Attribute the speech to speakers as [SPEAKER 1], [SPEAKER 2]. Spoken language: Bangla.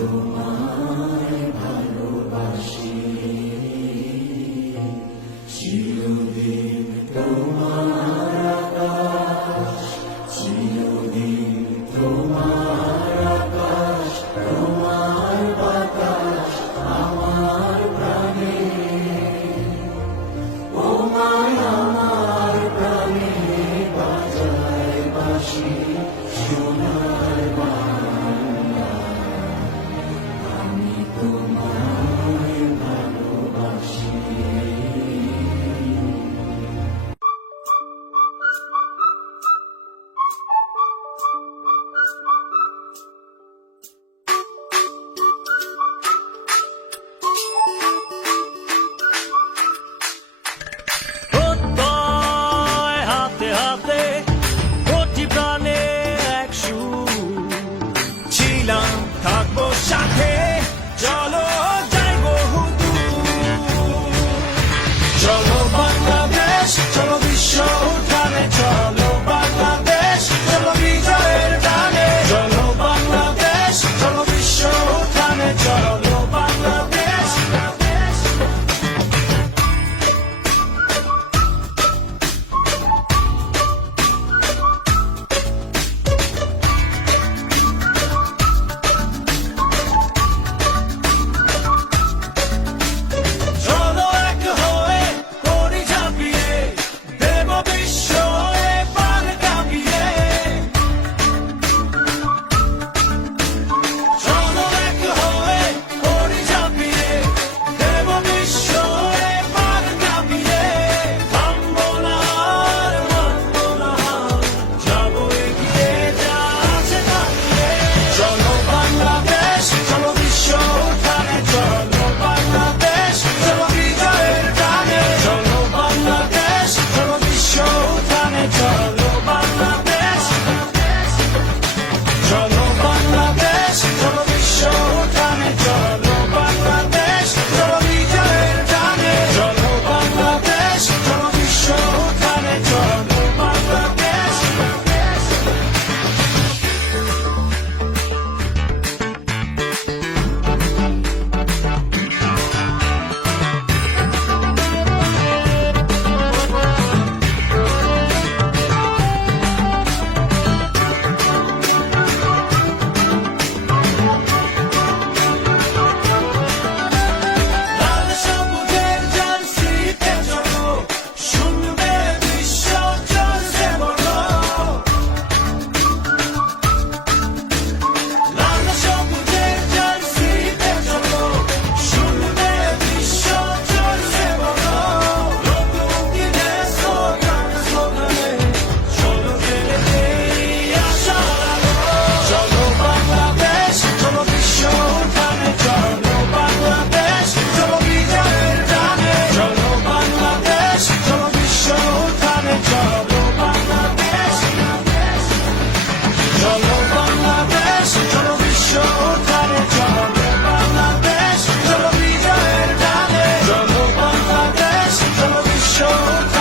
[SPEAKER 1] তোমায় ভালোবাসি। চিরদিন তোমার আকাশ চিরদিন তোমার আকাশ তোমার বাতাস আমার প্রাণে। ও মা সাথে প্রতি প্রাণে এক ছিলাম থাকব সাথে চলো যাই বহু চলো love.